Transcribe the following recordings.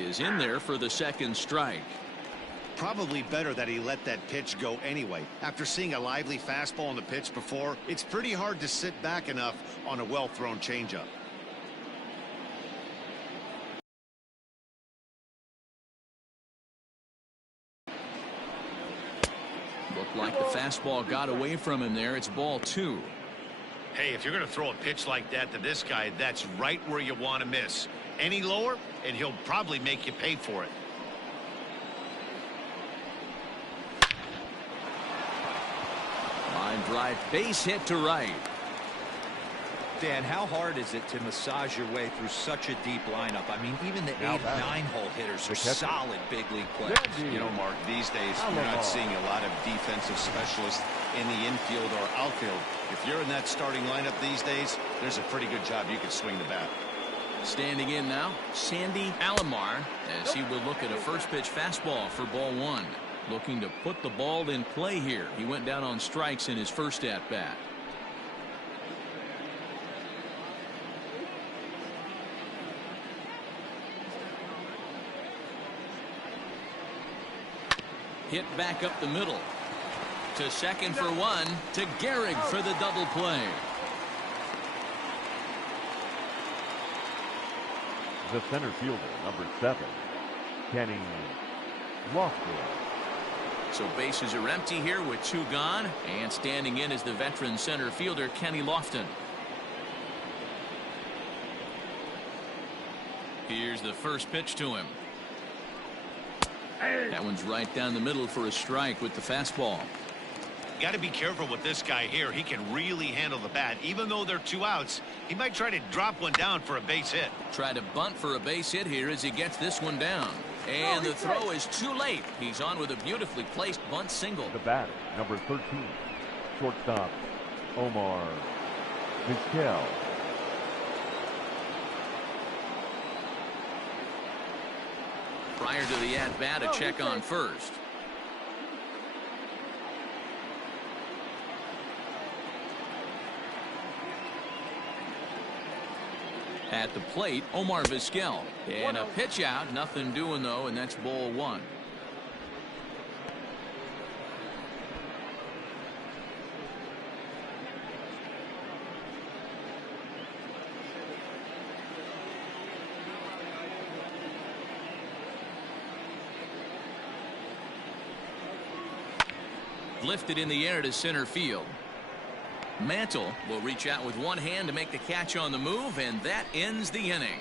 is in there for the second strike. Probably better that he let that pitch go anyway. After seeing a lively fastball on the pitch before, it's pretty hard to sit back enough on a well-thrown changeup. Looked like the fastball got away from him there. It's ball 2. Hey, if you're going to throw a pitch like that to this guy, that's right where you want to miss. Any lower, and he'll probably make you pay for it. Line drive, base hit to right. Dan, how hard is it to massage your way through such a deep lineup? I mean, even the 8 and 9 hole hitters are solid big league players. You know, Mark, these days you're not seeing a lot of defensive specialists in the infield or outfield. If you're in that starting lineup these days, there's a pretty good job you can swing the bat. Standing in now, Sandy Alomar, as he will look at a first pitch fastball for ball 1. Looking to put the ball in play here. He went down on strikes in his first at bat. Hit back up the middle. To second for 1. To Gehrig for the double play. The center fielder, number 7, Kenny Lofton. So bases are empty here with 2 gone. And standing in is the veteran center fielder, Kenny Lofton. Here's the first pitch to him. That one's right down the middle for a strike with the fastball. Got to be careful with this guy here. He can really handle the bat. Even though they're 2 outs, he might try to drop one down for a base hit. Try to bunt for a base hit here as he gets this one down. And the throw is too late. He's on with a beautifully placed bunt single. The batter, number 13, shortstop, Omar Vizquel. Prior to the at-bat, a check on first. At the plate, Omar Vizquel. And a pitch out. Nothing doing, though, and that's ball 1. Lifted in the air to center field. Mantle will reach out with one hand to make the catch on the move, and that ends the inning.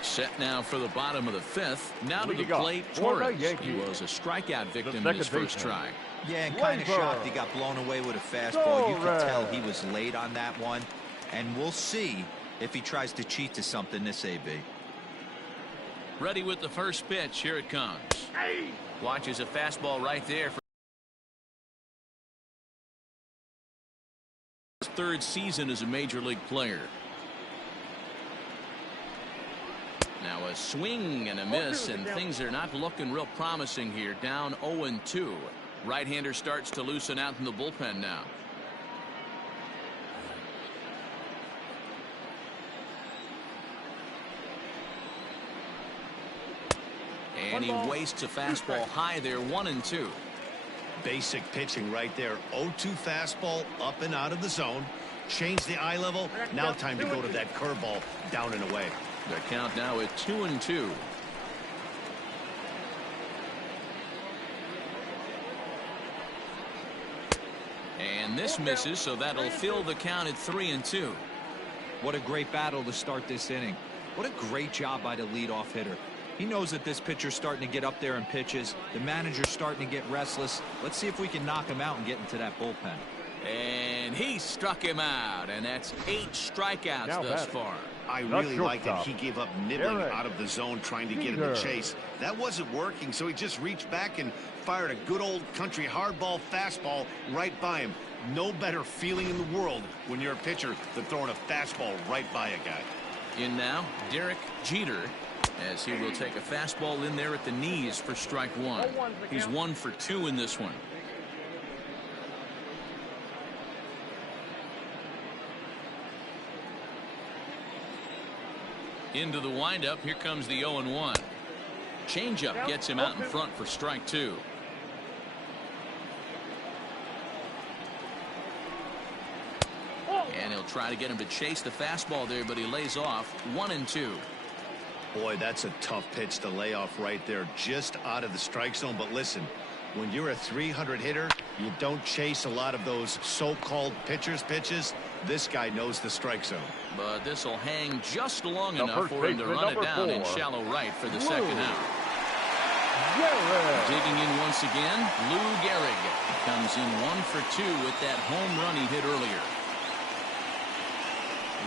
Set now for the bottom of the 5th. Now to the plate, Torres. He was a strikeout victim in his first try. Yeah, and kind of shocked he got blown away with a fastball. You could tell he was late on that one, and we'll see if he tries to cheat to something this AB. Ready with the first pitch. Here it comes. Watches a fastball right there for his 3rd season as a major league player. Now a swing and a miss, and things are not looking real promising here. Down 0-2. Right-hander starts to loosen out in the bullpen now. And he wastes a fastball high there, 1-2. Basic pitching right there. 0-2 fastball up and out of the zone. Change the eye level. Now time to go to that curveball down and away. The count now at 2-2. And this misses, so that'll fill the count at 3-2. What a great battle to start this inning. What a great job by the leadoff hitter. He knows that this pitcher's starting to get up there in pitches. The manager's starting to get restless. Let's see if we can knock him out and get into that bullpen. And he struck him out, and that's 8 strikeouts thus far. I really like that he gave up nibbling out of the zone trying to get him to chase. That wasn't working, so he just reached back and fired a good old country hardball fastball right by him. No better feeling in the world when you're a pitcher than throwing a fastball right by a guy. In now, Derek Jeter. as he will take a fastball in there at the knees for strike one. He's 1 for 2 in this one. Into the windup. Here comes the 0-1. Changeup gets him out in front for strike 2. And he'll try to get him to chase the fastball there, but he lays off. 1-2. Boy, that's a tough pitch to lay off right there, just out of the strike zone. But listen, when you're a 300 hitter, you don't chase a lot of those so-called pitchers' pitches. This guy knows the strike zone. But this will hang just long enough for him to run it down in shallow right for the second out. Digging in once again, Lou Gehrig comes in 1 for 2 with that home run he hit earlier.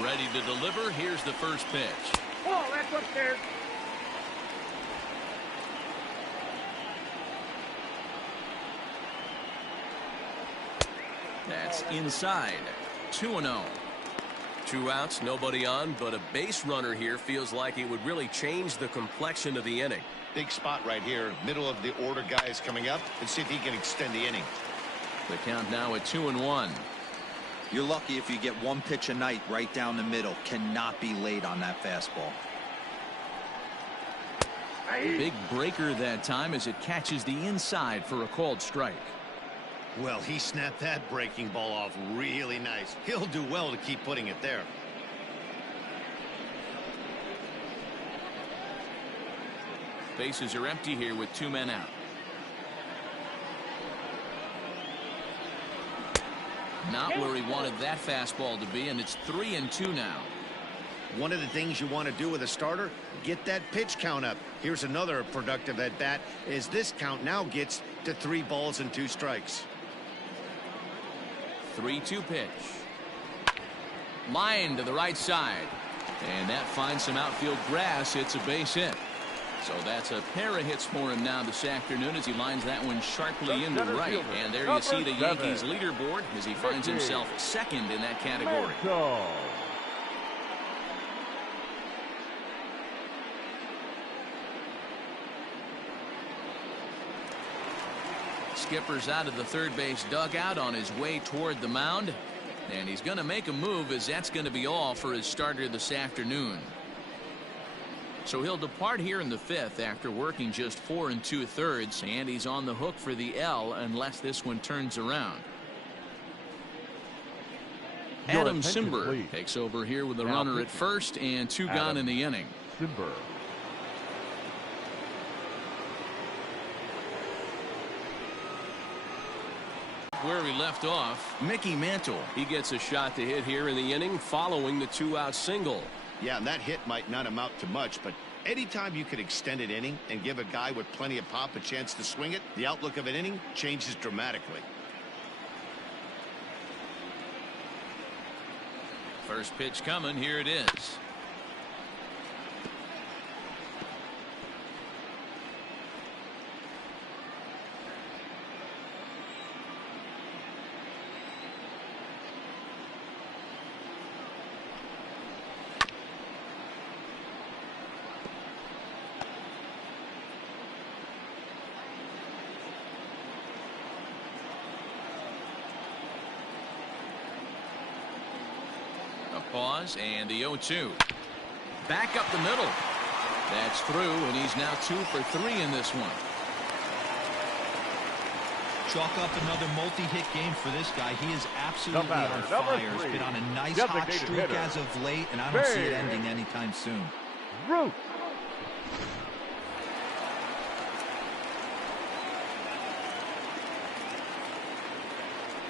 Ready to deliver. Here's the first pitch. Oh, that's upstairs. That's inside. 2-0. 2 outs, nobody on, but a base runner here feels like it would really change the complexion of the inning. Big spot right here. Middle of the order guys coming up, and see if he can extend the inning. The count now at 2-1. You're lucky if you get one pitch a night right down the middle. Cannot be late on that fastball. Big breaker that time as it catches the inside for a called strike. Well, he snapped that breaking ball off really nice. He'll do well to keep putting it there. Bases are empty here with 2 men out. Not where he wanted that fastball to be, and it's 3-2 now. One of the things you want to do with a starter, get that pitch count up. Here's another productive at bat as this count now gets to 3 balls and 2 strikes. 3-2 pitch. Line to the right side. And that finds some outfield grass. It's a base hit. So that's a pair of hits for him now this afternoon as he lines that one sharply into right. And there you see the Yankees leaderboard as he finds himself second in that category. Skipper's out of the third base dugout on his way toward the mound. And he's going to make a move as that's going to be all for his starter this afternoon. So he'll depart here in the 5th after working just 4 2/3, and he's on the hook for the L unless this one turns around. Adam Simber takes over here with a runner at first and 2 gone in the inning. Simber. Where we left off, Mickey Mantle. He gets a shot to hit here in the inning following the 2-out single. Yeah, and that hit might not amount to much, but anytime you can extend an inning and give a guy with plenty of pop a chance to swing it, the outlook of an inning changes dramatically. First pitch coming. Here it is. Pause and the 0-2. Back up the middle. That's through, and he's now 2 for 3 in this one. Chalk up another multi-hit game for this guy. He is absolutely on fire. He's been on a nice hot streak as of late, and I don't see it ending anytime soon. Ruth.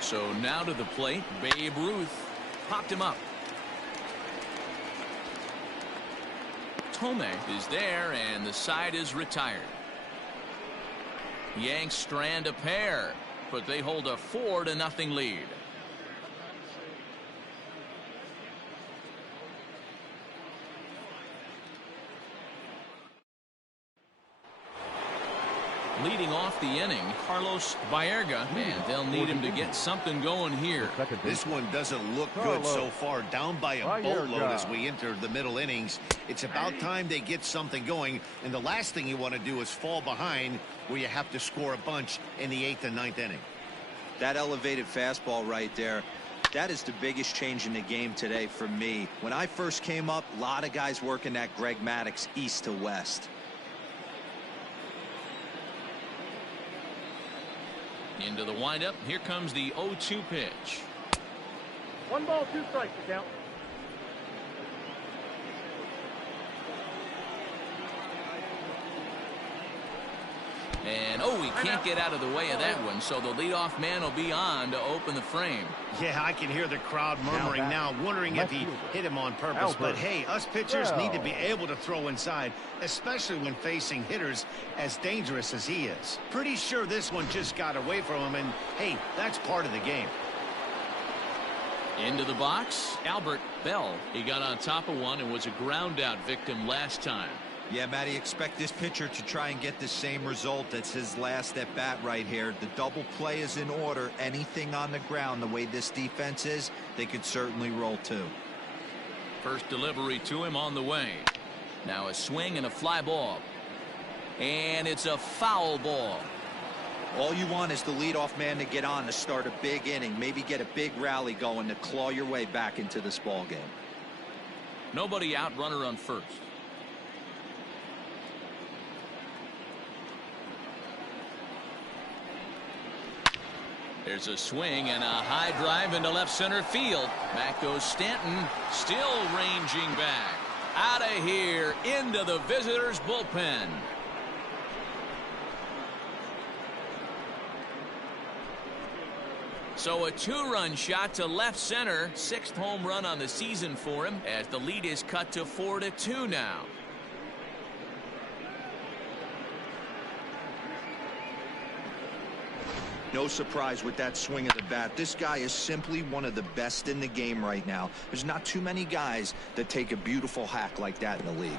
So now to the plate, Babe Ruth popped him up. Tomei is there, and the side is retired. Yanks strand a pair, but they hold a 4-0 lead. leading off the inning, Carlos Baerga, and they'll need him to get something going here. This one doesn't look good so far, down by a boatload as we enter the middle innings. It's about time they get something going, and the last thing you want to do is fall behind where you have to score a bunch in the 8th and 9th inning. That elevated fastball right there, that is the biggest change in the game today for me. When I first came up, a lot of guys working that Greg Maddux east to west. Into the windup. Here comes the 0-2 pitch. 1 ball, 2 strikes to count. And oh, he can't get out of the way of that one, so the leadoff man will be on to open the frame. Yeah, I can hear the crowd murmuring now, wondering if he hit him on purpose. But hey, us pitchers need to be able to throw inside, especially when facing hitters as dangerous as he is. Pretty sure this one just got away from him, and hey, that's part of the game. Into the box, Albert Bell. He got on top of one and was a ground out victim last time. Yeah, Matty, expect this pitcher to try and get the same result. That's his last at bat right here. The double play is in order. Anything on the ground, the way this defense is, they could certainly roll too. First delivery to him on the way. Now a swing and a fly ball. And it's a foul ball. All you want is the leadoff man to get on to start a big inning. Maybe get a big rally going to claw your way back into this ball game. Nobody out, runner on first. There's a swing and a high drive into left center field. Back goes Stanton, still ranging back. Out of here, into the visitors' bullpen. So a 2-run shot to left center. 6th home run on the season for him as the lead is cut to 4-2 now. No surprise with that swing of the bat. This guy is simply one of the best in the game right now. There's not too many guys that take a beautiful hack like that in the league.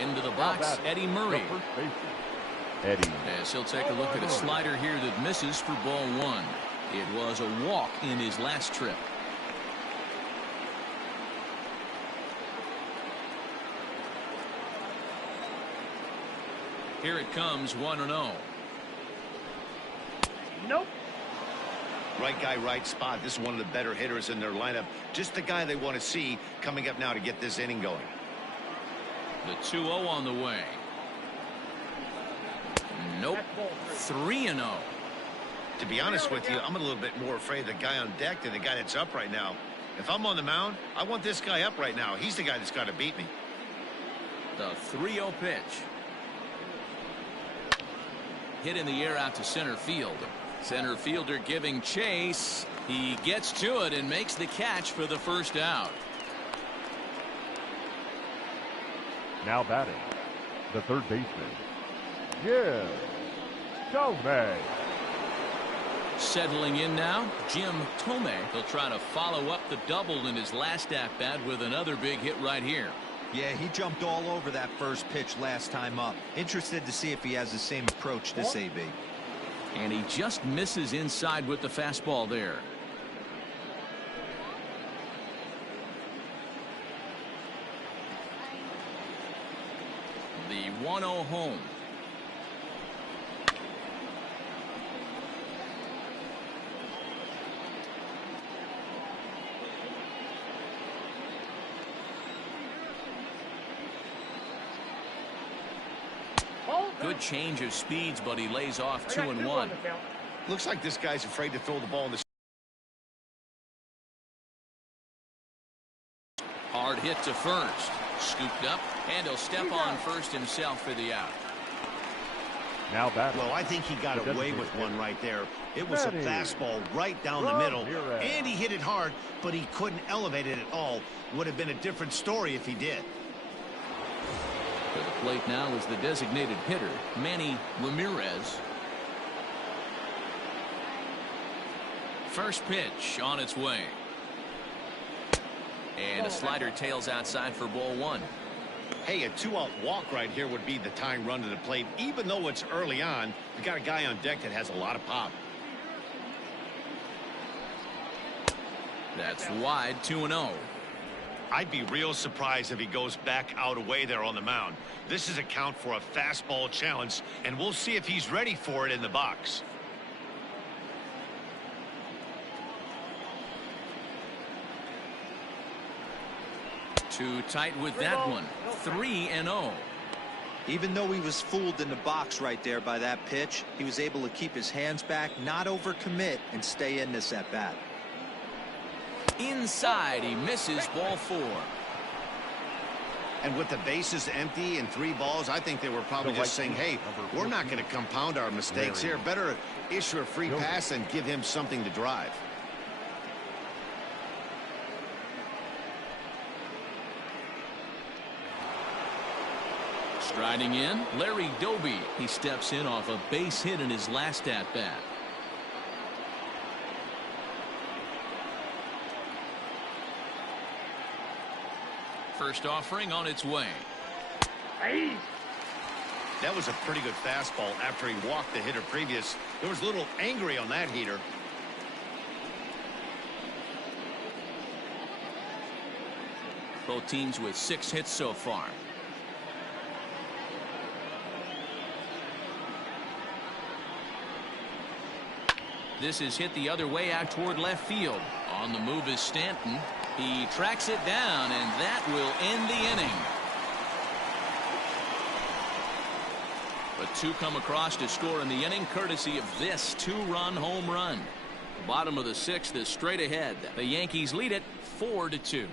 Into the box, Eddie Murray. Eddie. As he'll take a look at a slider here that misses for ball 1. It was a walk in his last trip. Here it comes, 1-0. Nope. Right guy, right spot. This is one of the better hitters in their lineup. Just the guy they want to see coming up now to get this inning going. The 2-0 on the way. Nope. 3-0. To be honest with you, I'm a little bit more afraid of the guy on deck than the guy that's up right now. If I'm on the mound, I want this guy up right now. He's the guy that's got to beat me. The 3-0 pitch. Hit in the air out to center field. Center fielder giving chase. He gets to it and makes the catch for the first out. Now batting, the third baseman, Jim Thome. Settling in now, Jim Thome. He'll try to follow up the double in his last at-bat with another big hit right here. Yeah, he jumped all over that first pitch last time up. Interested to see if he has the same approach this AB. And he just misses inside with the fastball there. The 1-0 home. Good change of speeds, but he lays off 2-1. Looks like this guy's afraid to throw the ball in the... Hard hit to first. Scooped up, and he'll step on first himself for the out. Now batting. Well, I think he got away with one right there. It was a fastball right down the middle, and he hit it hard, but he couldn't elevate it at all. Would have been a different story if he did. To the plate now is the designated hitter, Manny Ramirez. First pitch on its way. And a slider tails outside for ball one. Hey, a 2-out walk right here would be the tying run to the plate. Even though it's early on, you got a guy on deck that has a lot of pop. That's wide, 2-0. I'd be real surprised if he goes back out away there on the mound. This is a count for a fastball challenge, and we'll see if he's ready for it in the box. Too tight with that one. 3-0. Even though he was fooled in the box right there by that pitch, he was able to keep his hands back, not overcommit, and stay in this at bat. Inside, he misses, ball 4. And with the bases empty and 3 balls, I think they were probably just saying, hey, we're not going to compound our mistakes here. Better issue a free pass and give him something to drive. Striding in, Larry Doby. He steps in off a base hit in his last at-bat. First offering on its way. That was a pretty good fastball after he walked the hitter previous. There was a little angry on that heater. Both teams with 6 hits so far. This is hit the other way out toward left field. On the move is Stanton. He tracks it down, and that will end the inning. But 2 come across to score in the inning, courtesy of this 2-run home run. Bottom of the 6th is straight ahead. The Yankees lead it 4-2.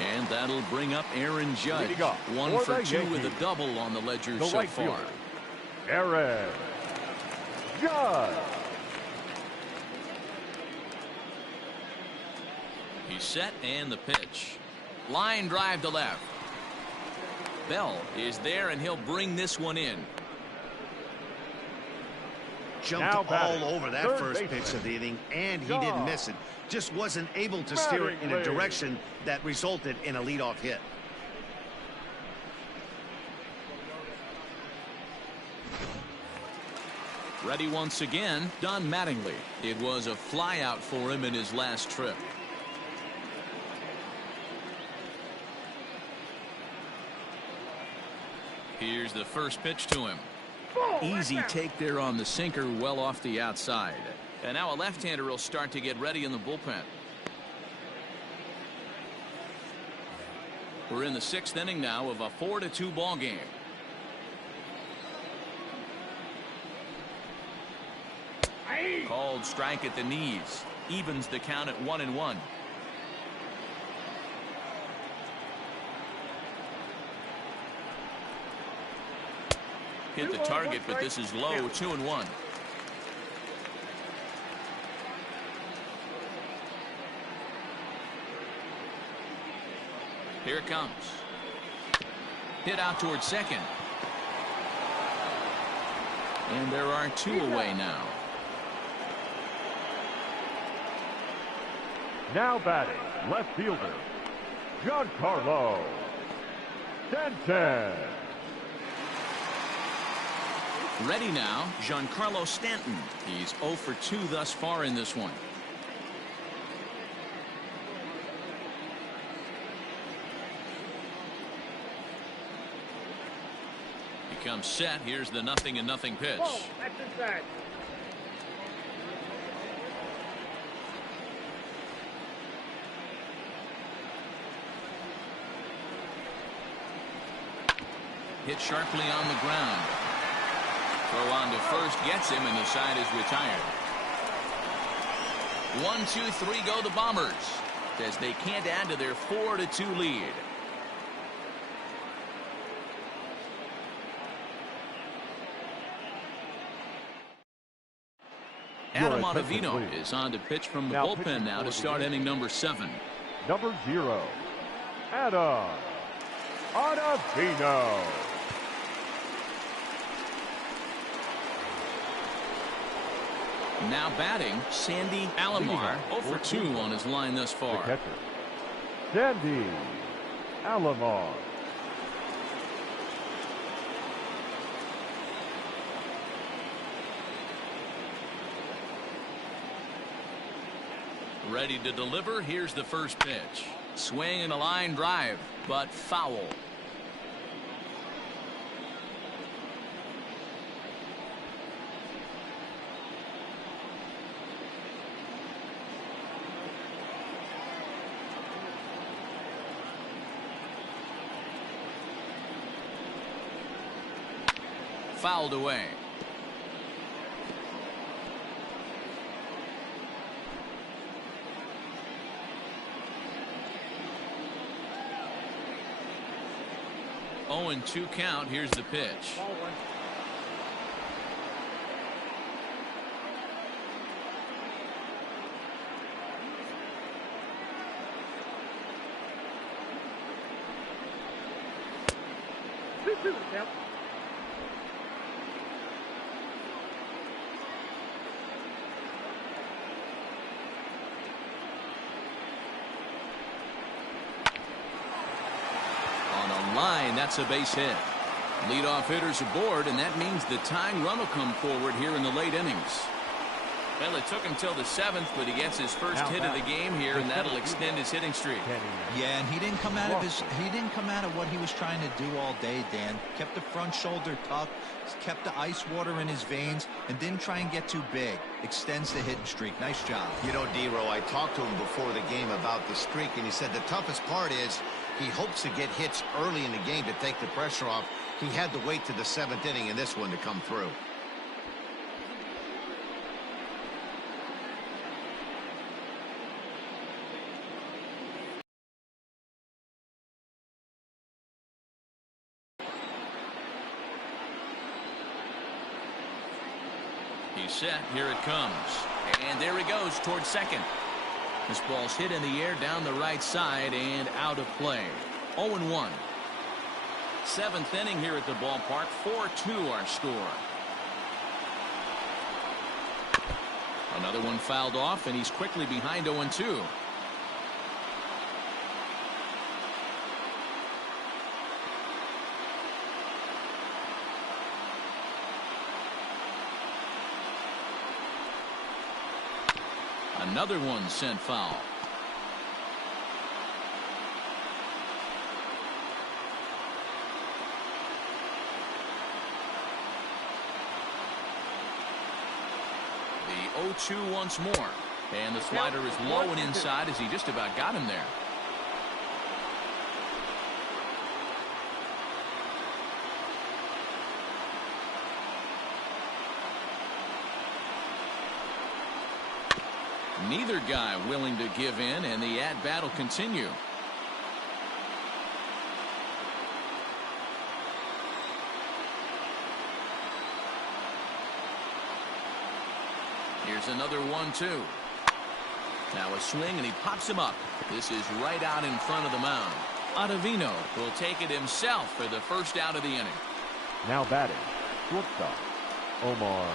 And that'll bring up Aaron Judge. 1 for 2 with a double on the ledger so far. Aaron Judge. He's set, and the pitch. Line drive to left. Bell is there, and he'll bring this one in. Jumped all over that first pitch of the inning, and he didn't miss it. Just wasn't able to steer it in a direction that resulted in a leadoff hit. Ready once again, Don Mattingly. It was a flyout for him in his last trip. Here's the first pitch to him. Easy take there on the sinker, well off the outside. And now a left-hander will start to get ready in the bullpen. We're in the 6th inning now of a 4-2 ball game. Called strike at the knees. Evens the count at 1-1. Hit the target, but this is low. 2-1. Here it comes. Hit out towards second. And there are 2 away now. Now batting, left fielder, Giancarlo Stanton. Ready now, Giancarlo Stanton. He's 0 for 2 thus far in this one. He comes set. Here's the 0-0 pitch. Ball, that's inside. Hit sharply on the ground. Throw on to first gets him, and the side is retired. 1, 2, 3 go the Bombers as they can't add to their 4-2 lead. Adam Ottavino is on to pitch from the bullpen now to start inning number 7. Number 0, Adam Ottavino. Now batting, Sandy Alomar. 0 for 2 on his line thus The far. catcher, Sandy Alomar. Ready to deliver. Here's the first pitch. Swing and a line drive, but foul. Fouled away. Oh, and 2 count. Here's the pitch. Ball 1. Two the count. On a line, that's a base hit. Leadoff hitters aboard, and that means the tying run will come forward here in the late innings. Well, it took him till the 7th, but he gets his first hit of the game here, and that'll extend his hitting streak. Yeah, and he didn't come out of what he was trying to do all day, Dan. Kept the front shoulder tucked, kept the ice water in his veins, and didn't try and get too big. Extends the hitting streak. Nice job. You know, D-Row, I talked to him before the game about the streak, and he said the toughest part is he hopes to get hits early in the game to take the pressure off. He had to wait to the 7th inning in this one to come through. He's set. Here it comes. And there he goes towards second. This ball's hit in the air down the right side and out of play. 0-1. 7th inning here at the ballpark. 4-2 our score. Another one fouled off, and he's quickly behind 0-2. Another one sent foul. The 0-2 once more. And the slider is low and inside as he just about got him there. Neither guy willing to give in, and the at-bat will continue. Here's another 1-2. Now a swing, and he pops him up. This is right out in front of the mound. Ottavino will take it himself for the first out of the inning. Now batting, shortstop, Omar.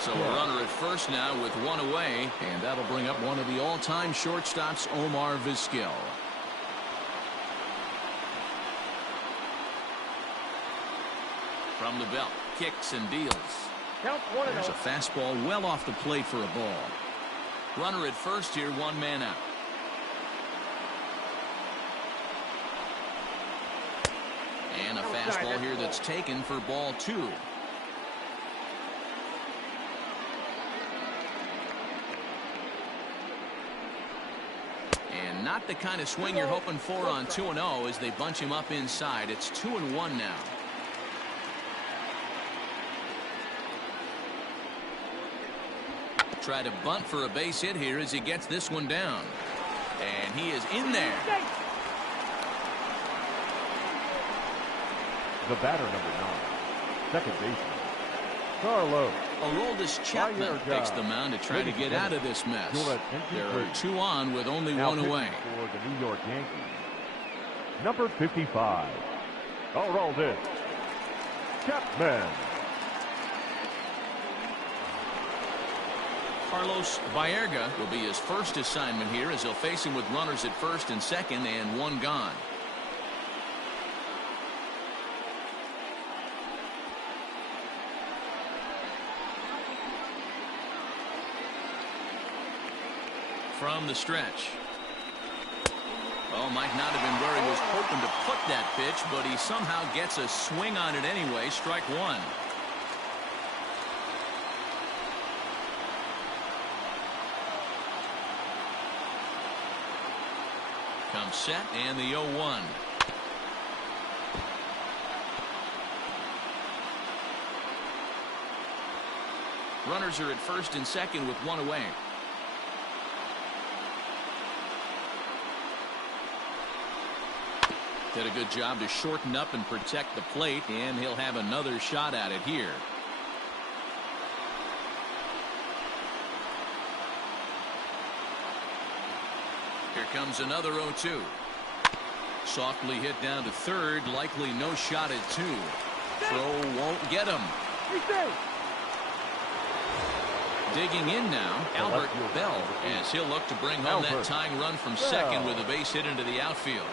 So a runner at first now with one away, and that'll bring up one of the all-time shortstops, Omar Vizquel. From the belt, kicks and deals. Count 1-0. There's a fastball well off the plate for a ball. Runner at first here, 1 man out. And a fastball here that's taken for ball 2. And not the kind of swing you're hoping for on 2-0 as they bunch him up inside. It's 2-1 now. Try to bunt for a base hit here as he gets this one down. And he is in there. The batter, number 9, second baseman, Carlos. Aroldis Chapman takes the mound to try to get out of this mess. There are 2 on with only Now 1 away. for the New York Yankees, number 55, Aroldis Chapman. Carlos Baerga will be his first assignment here as he'll face him with runners at first and second and one gone. From the stretch. Well, might not have been where he was hoping to put that pitch, but he somehow gets a swing on it anyway. Strike one. Comes set and the 0-1. Runners are at first and second with one away. Did a good job to shorten up and protect the plate, and he'll have another shot at it here. Here comes another 0-2. Softly hit down to third, likely no shot at two. Throw won't get him. Digging in now, Albert Bell, as he'll look to bring home that tying run from second with a base hit into the outfield.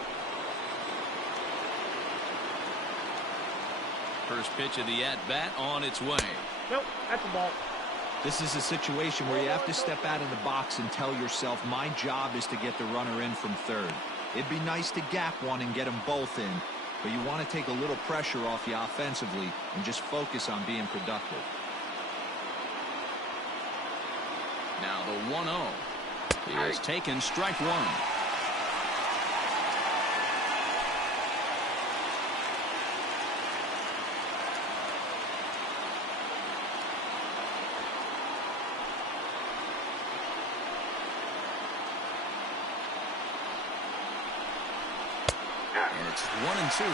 First pitch of the at-bat on its way. Nope, that's a ball. This is a situation where you have to step out of the box and tell yourself, my job is to get the runner in from third. It'd be nice to gap one and get them both in, but you want to take a little pressure off you offensively and just focus on being productive. Now the 1-0. He has taken strike one. And it's 1-2.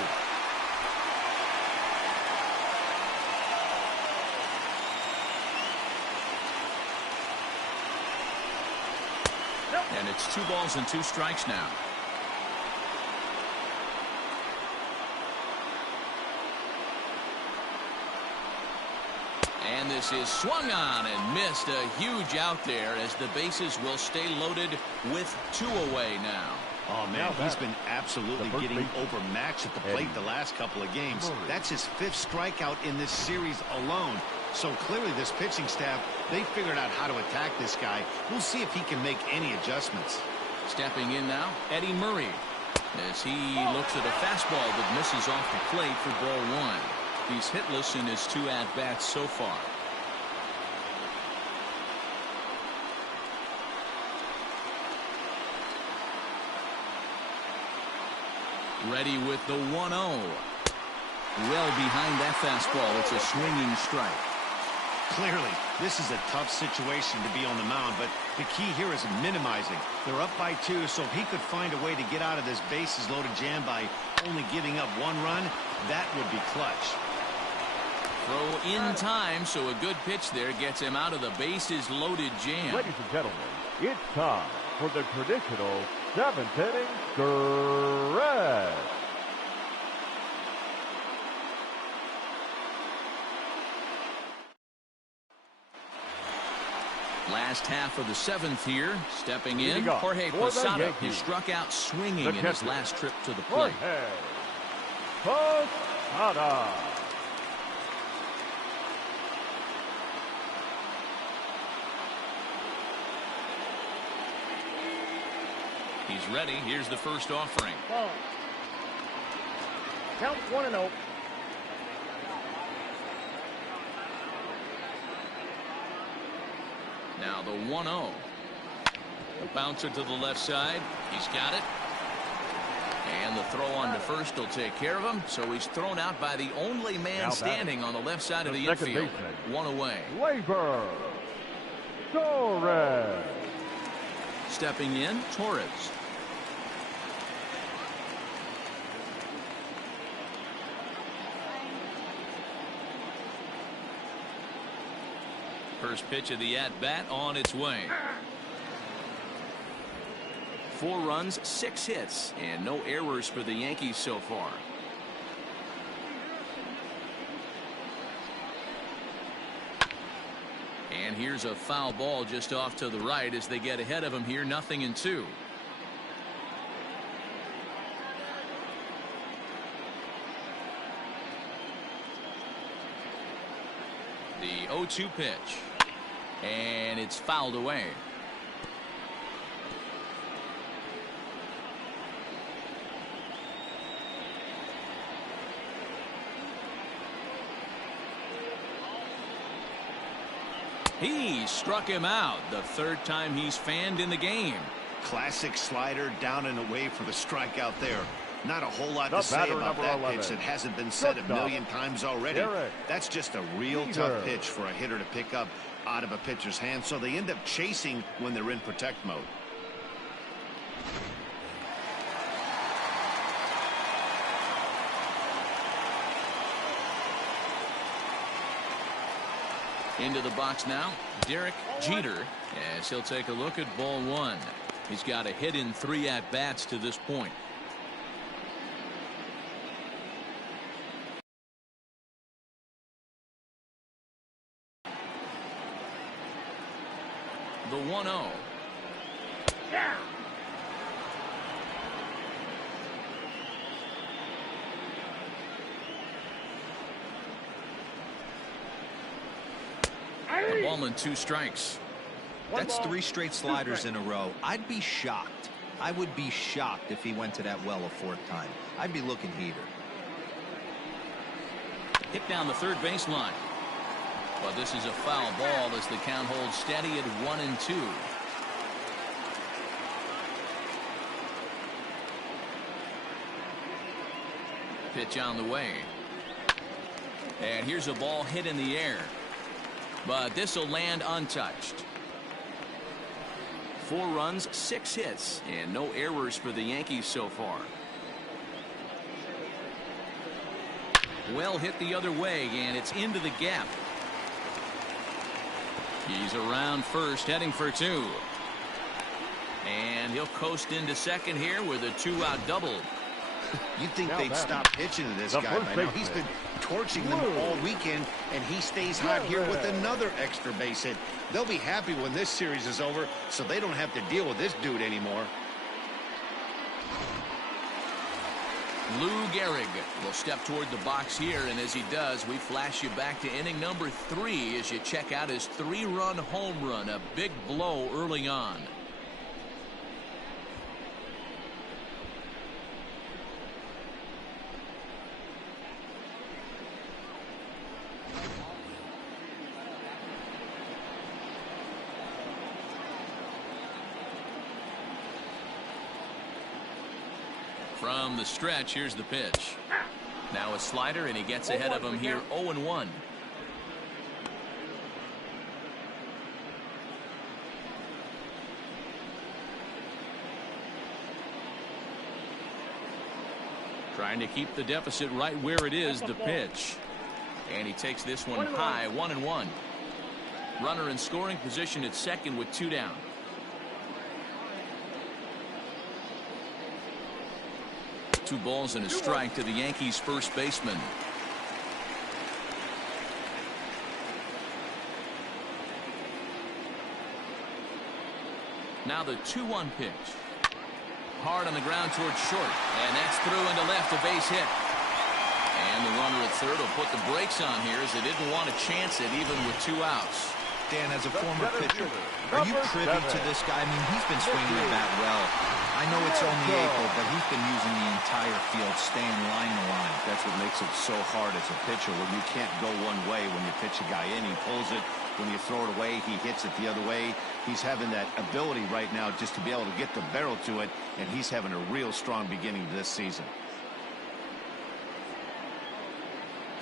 And it's 2 balls and 2 strikes now. And this is swung on and missed. A huge out there as the bases will stay loaded with 2 away now. Oh, man, he's been absolutely getting overmatched at the plate the last couple of games. That's his 5th strikeout in this series alone. So clearly this pitching staff, they figured out how to attack this guy. We'll see if he can make any adjustments. Stepping in now, Eddie Murray, as he looks at a fastball that misses off the plate for ball 1. He's hitless in his 2 at-bats so far. Ready with the 1-0. Well behind that fastball. It's a swinging strike. Clearly, this is a tough situation to be on the mound, but the key here is minimizing. They're up by 2, so if he could find a way to get out of this bases-loaded jam by only giving up 1 run, that would be clutch. Throw in time, so a good pitch there gets him out of the bases-loaded jam. Ladies and gentlemen, it's time for the traditional 7th inning stretch. Last half of the 7th here. Stepping in, Jorge Posada. He struck out swinging in his last trip to the plate. Jorge Posada. He's ready. Here's the first offering. Ball. Count 1-0. Now the 1-0. A bouncer to the left side. He's got it. And the throw on to first will take care of him. So he's thrown out by the only man standing on the left side of the infield. 1 away. Labor. Torres. Stepping in, Torres. First pitch of the at-bat on its way. 4 runs, 6 hits, and no errors for the Yankees so far. And here's a foul ball just off to the right as they get ahead of him here, 0-2. The 0-2 pitch, and it's fouled away. He struck him out, the third time he's fanned in the game. Classic slider, down and away for the strikeout there. Not a whole lot to say about that pitch that hasn't been said a million times already. That's just a real tough pitch for a hitter to pick up out of a pitcher's hand, so they end up chasing when they're in protect mode. Into the box now, Derek Jeter, as he'll take a look at ball one. He's got a hit in 3 at-bats to this point. The 1-0. A ball and 2 strikes. That's 3 straight sliders in a row. I'd be shocked. I would be shocked if he went to that well a 4th time. I'd be looking heater. Hit down the third baseline. But this is a foul ball as the count holds steady at 1-2. Pitch on the way. And here's a ball hit in the air. But this will land untouched. 4 runs, 6 hits, and no errors for the Yankees so far. Well hit the other way, and it's into the gap. He's around first, heading for 2. And he'll coast into second here with a 2-out double. You'd think they'd stop pitching to this guy by now. He's been torching them all weekend, and he stays hot here with another extra base hit. They'll be happy when this series is over, so they don't have to deal with this dude anymore. Lou Gehrig will step toward the box here, and as he does, we flash you back to inning number 3 as you check out his 3-run home run, a big blow early on. From the stretch, here's the pitch. Now a slider, and he gets ahead of him here, 0-1. Trying to keep the deficit right where it is, the pitch. And he takes this one high, 1-1. Runner in scoring position at second with 2 down. Two balls and a strike to the Yankees first baseman. Now the 2-1 pitch. Hard on the ground towards short, and that's through into left, a base hit. And the runner at third will put the brakes on here as they didn't want to chance it even with 2 outs. Dan, as a former pitcher, are you privy to this guy? I mean, he's been swinging the bat well. I know it's only April, but he's been using the entire field, staying line to line. That's what makes it so hard as a pitcher, when you can't go one way when you pitch a guy in. He pulls it. When you throw it away, he hits it the other way. He's having that ability right now just to be able to get the barrel to it, and he's having a real strong beginning this season.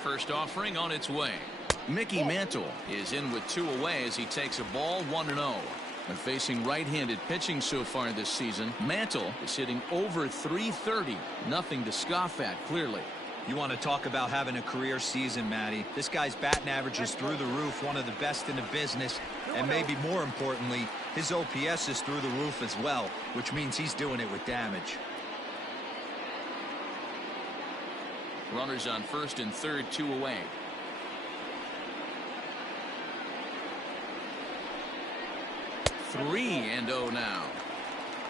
First offering on its way. Mickey Mantle is in with 2 away as he takes a ball, 1-0. And facing right-handed pitching so far this season, Mantle is hitting over .330. Nothing to scoff at, clearly. You want to talk about having a career season, Matty. This guy's batting average is through the roof, one of the best in the business. And maybe more importantly, his OPS is through the roof as well, which means he's doing it with damage. Runners on first and third, 2 away. 3-0 now.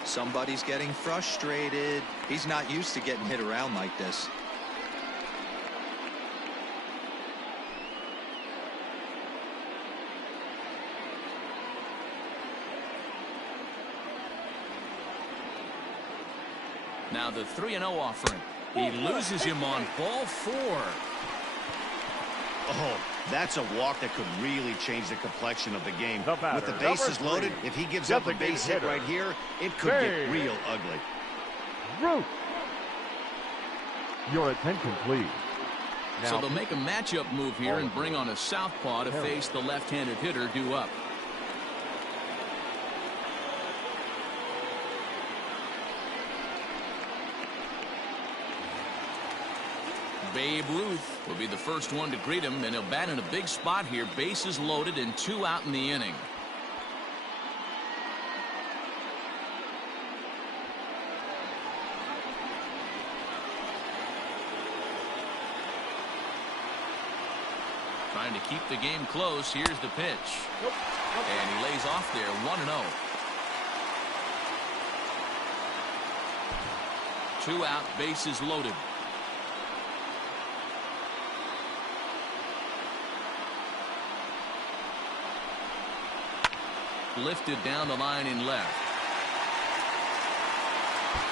Somebody's getting frustrated. He's not used to getting hit around like this. Now the 3-0 offering. He loses him on ball 4. Oh, that's a walk that could really change the complexion of the game. With the batter, bases number 3, loaded, if he gives up a base hit right here, it could get real ugly. Root. Your attention, please. Now, So they'll make a matchup move here and bring on a southpaw to face the left-handed hitter due up. Babe Ruth will be the first one to greet him, and he'll bat in a big spot here. Bases loaded and 2 out in the inning. Trying to keep the game close. Here's the pitch. And he lays off there, 1-0. 2 out, bases loaded. Lifted down the line in left.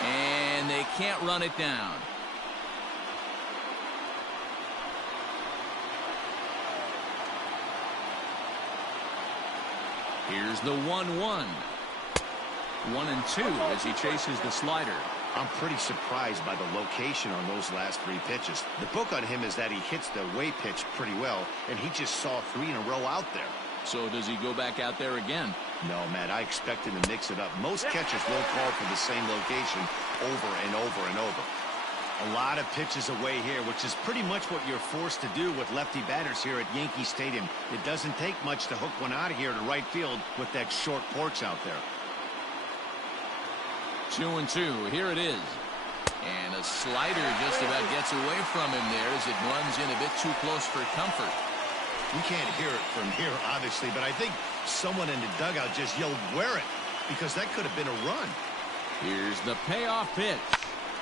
And they can't run it down. Here's the 1-1. 1-2 as he chases the slider. I'm pretty surprised by the location on those last 3 pitches. The book on him is that he hits the way pitch pretty well, and he just saw 3 in a row out there. So does he go back out there again? No, Matt, I expect him to mix it up. Most catchers won't call for the same location over and over and over. A lot of pitches away here, which is pretty much what you're forced to do with lefty batters here at Yankee Stadium. It doesn't take much to hook one out of here to right field with that short porch out there. 2-2. Here it is. And a slider just about gets away from him there as it runs in a bit too close for comfort. We can't hear it from here, obviously, but I think someone in the dugout just yelled, "Wear it," because that could have been a run. Here's the payoff pitch.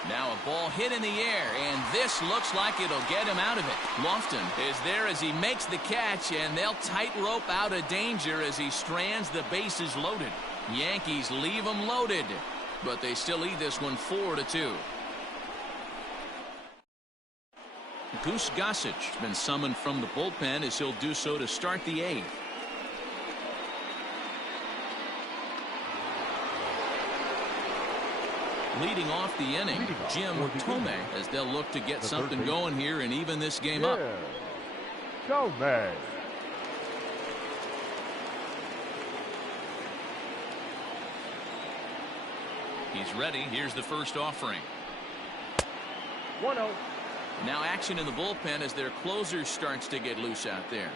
Now a ball hit in the air, and this looks like it'll get him out of it. Lofton is there as he makes the catch, and they'll tightrope out of danger as he strands the bases loaded. Yankees leave them loaded, but they still lead this one 4-2. Goose Gossage has been summoned from the bullpen as he'll do so to start the 8th. Leading off the inning, Jim Thome, as they'll look to get something going here and even this game up. Thome. He's ready. Here's the first offering. 1-0. Now action in the bullpen as their closer starts to get loose out there.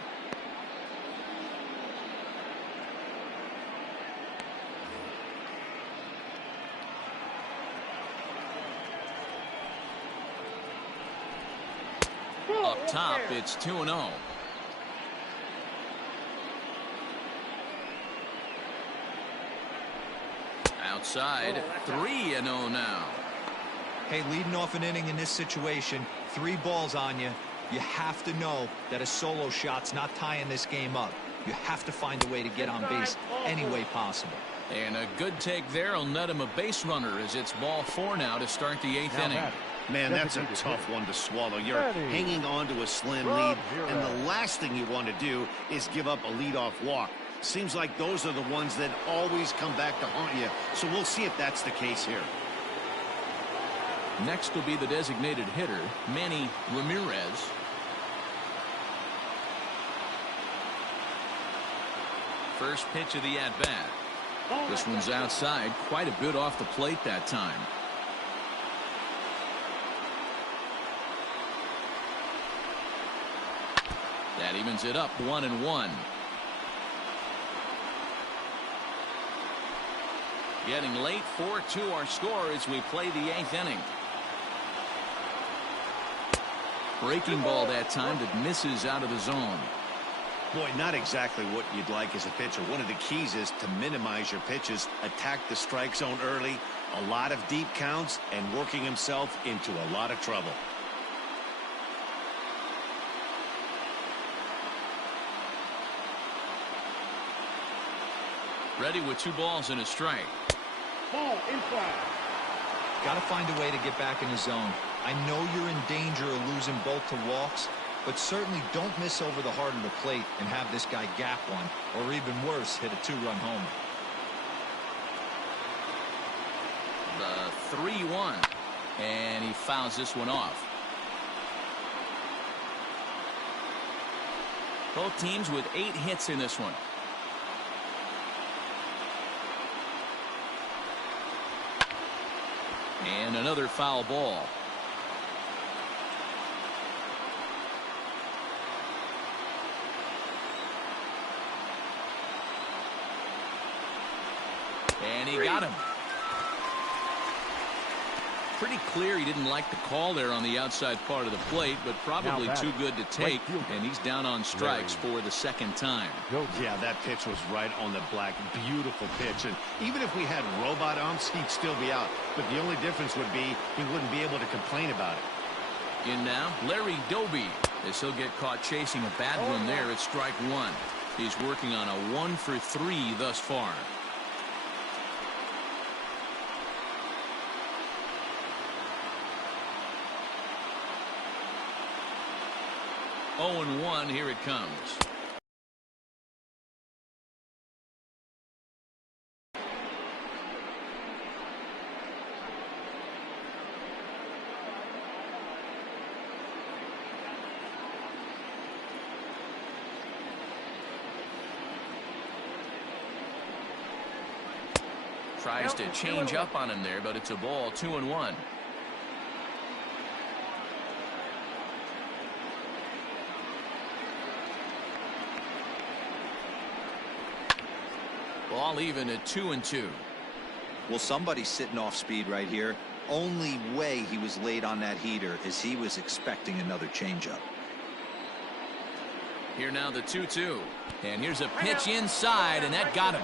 Up top, it's 2-0. Outside, 3-0 now. Hey, leading off an inning in this situation, 3 balls on you. You have to know that a solo shot's not tying this game up. You have to find a way to get on base any way possible. And a good take there will net him a base runner as it's ball 4 now to start the 8th inning. Man, that's a tough one to swallow. You're hanging on to a slim lead, and the last thing you want to do is give up a leadoff walk. Seems like those are the ones that always come back to haunt you, so we'll see if that's the case here. Next will be the designated hitter, Manny Ramirez. First pitch of the at-bat. This one's outside, quite a bit off the plate that time. That evens it up, 1-1. Getting late, 4-2 our score as we play the 8th inning. Breaking ball that time that misses out of the zone. Boy, not exactly what you'd like as a pitcher. One of the keys is to minimize your pitches, attack the strike zone early, a lot of deep counts, and working himself into a lot of trouble. Ready with 2 balls and a strike. Ball inside. Got to find a way to get back in the zone. I know you're in danger of losing both to walks, but certainly don't miss over the heart of the plate and have this guy gap one, or even worse, hit a 2-run homer. The 3-1, and he fouls this one off. Both teams with 8 hits in this one. And another foul ball. And he got him. Pretty clear he didn't like the call there on the outside part of the plate, but probably too good to take, and he's down on strikes for the second time. Yeah, that pitch was right on the black. Beautiful pitch. And even if we had robot umps, he'd still be out. But the only difference would be he wouldn't be able to complain about it. In now, Larry Doby, as he'll get caught chasing a bad one there at strike 1. He's working on a 1 for 3 thus far. Oh, and 1, here it comes. Tries to change up on him there, but it's a ball. 2-1. Ball even at 2-2. Well, somebody's sitting off speed right here. Only way he was late on that heater is he was expecting another changeup. Here now the 2-2. And here's a pitch inside, and that got him.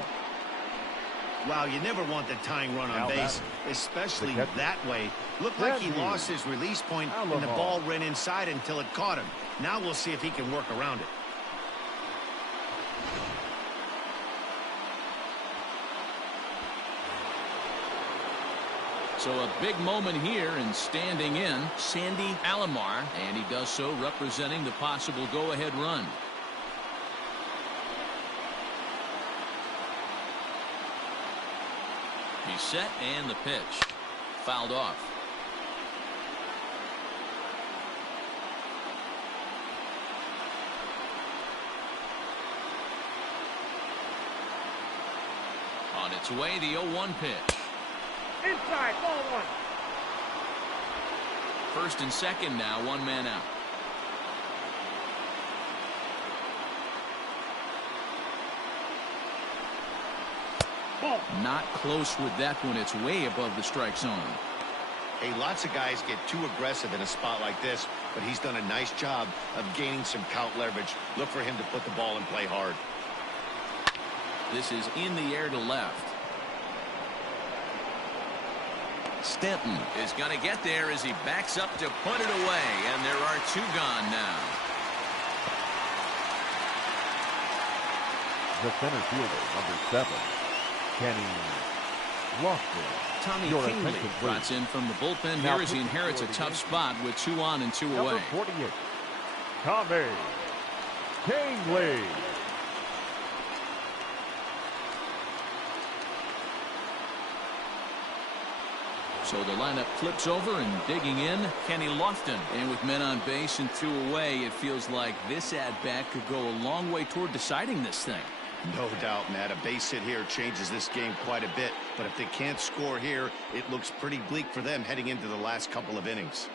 Wow, you never want the tying run on base, especially that way. Looked like he lost his release point, and the ball ran inside until it caught him. Now we'll see if he can work around it. So a big moment here, and standing in, Sandy Alomar, and he does so representing the possible go-ahead run. He's set, and the pitch. Fouled off. On its way, the 0-1 pitch. Inside, ball 1. First and second now, 1 man out. Ball. Not close with that one. It's way above the strike zone. Hey, lots of guys get too aggressive in a spot like this, but he's done a nice job of gaining some count leverage. Look for him to put the ball in play hard. This is in the air to left. Stanton is going to get there as he backs up to put it away, and there are 2 gone now. The center fielder, number 7, Kenny Lofton. Tommy Kingley trots in from the bullpen here as he inherits a tough spot with 2 on and 2 away. Number 48, Tommy Kingley. So the lineup flips over, and digging in, Kenny Lofton. And with men on base and 2 away, it feels like this at-bat could go a long way toward deciding this thing. No doubt, Matt. A base hit here changes this game quite a bit. But if they can't score here, it looks pretty bleak for them heading into the last couple of innings.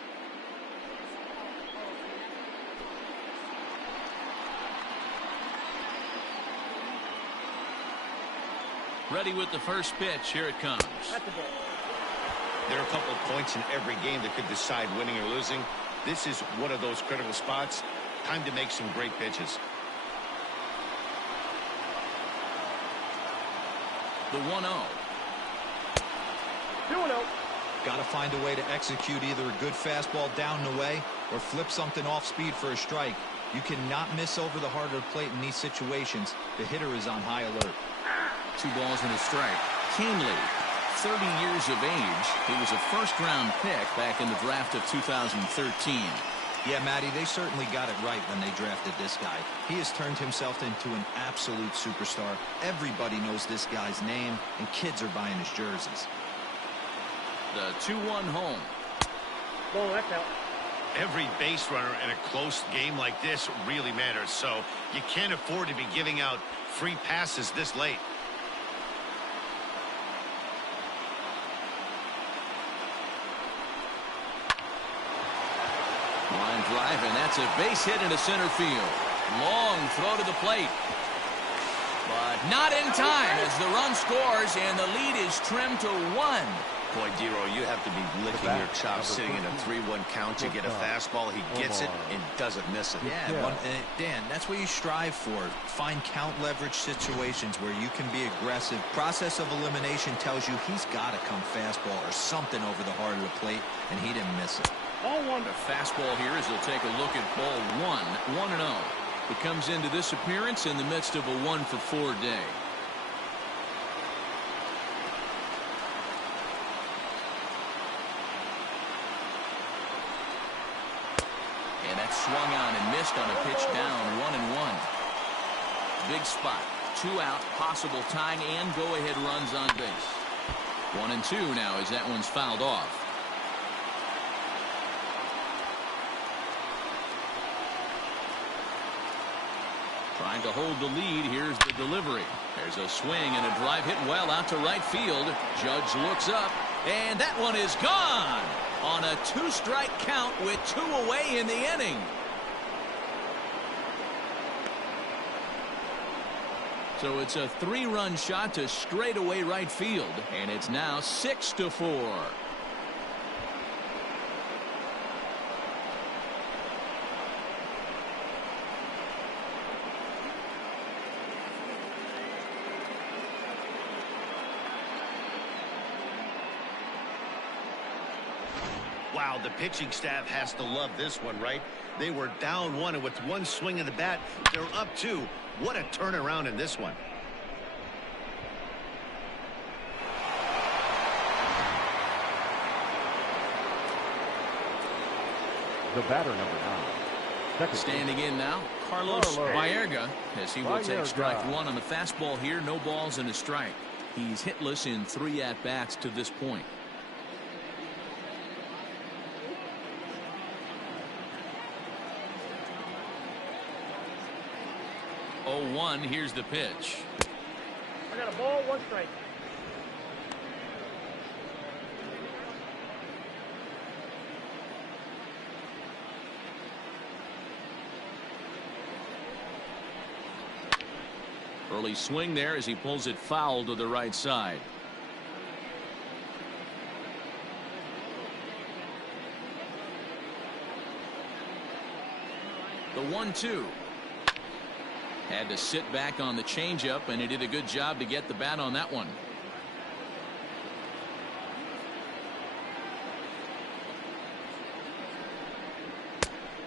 Ready with the first pitch. Here it comes. There are a couple of points in every game that could decide winning or losing. This is one of those critical spots. Time to make some great pitches. The 1-0. 2-0. Got to find a way to execute either a good fastball down and away or flip something off speed for a strike. You cannot miss over the heart of the plate in these situations. The hitter is on high alert. 2 balls and a strike. Canely, 30 years of age. He was a first-round pick back in the draft of 2013. Yeah, Matty, they certainly got it right when they drafted this guy. He has turned himself into an absolute superstar. Everybody knows this guy's name, and kids are buying his jerseys. The 2-1 home. Ball, that's out. Every base runner in a close game like this really matters, so you can't afford to be giving out free passes this late. Line drive, and that's a base hit into center field. Long throw to the plate. But not in time as the run scores, and the lead is trimmed to 1. Boy, Dero, you have to be licking your chops sitting in a 3-1 count. You get a fastball, he gets it and doesn't miss it. Yeah, Dan, that's what you strive for. Find count leverage situations where you can be aggressive. Process of elimination tells you he's got to come fastball or something over the heart of the plate, and he didn't miss it. Ball 1. The fastball here as he'll take a look at ball 1, 1-0. It comes into this appearance in the midst of a 1-for-4 day. And that's swung on and missed on a pitch down, 1-1. Big spot, 2 out, possible tying and go-ahead runs on base. 1-2 now as that one's fouled off. Trying to hold the lead. Here's the delivery. There's a swing and a drive hit well out to right field. Judge looks up, and that one is gone on a 2-strike count with 2 away in the inning. So it's a 3-run shot to straightaway right field, and it's now 6-4. Wow, the pitching staff has to love this one, right? They were down 1, and with 1 swing of the bat, they're up 2. What a turnaround in this one. The batter, number 9. Standing in now, Carlos Baerga, as he will take strike 1 on the fastball here. No balls and a strike. He's hitless in 3 at-bats to this point. 0-1. Here's the pitch. I got a ball, 1 strike. Early swing there as he pulls it foul to the right side. The 1-2. Had to sit back on the changeup, and he did a good job to get the bat on that one.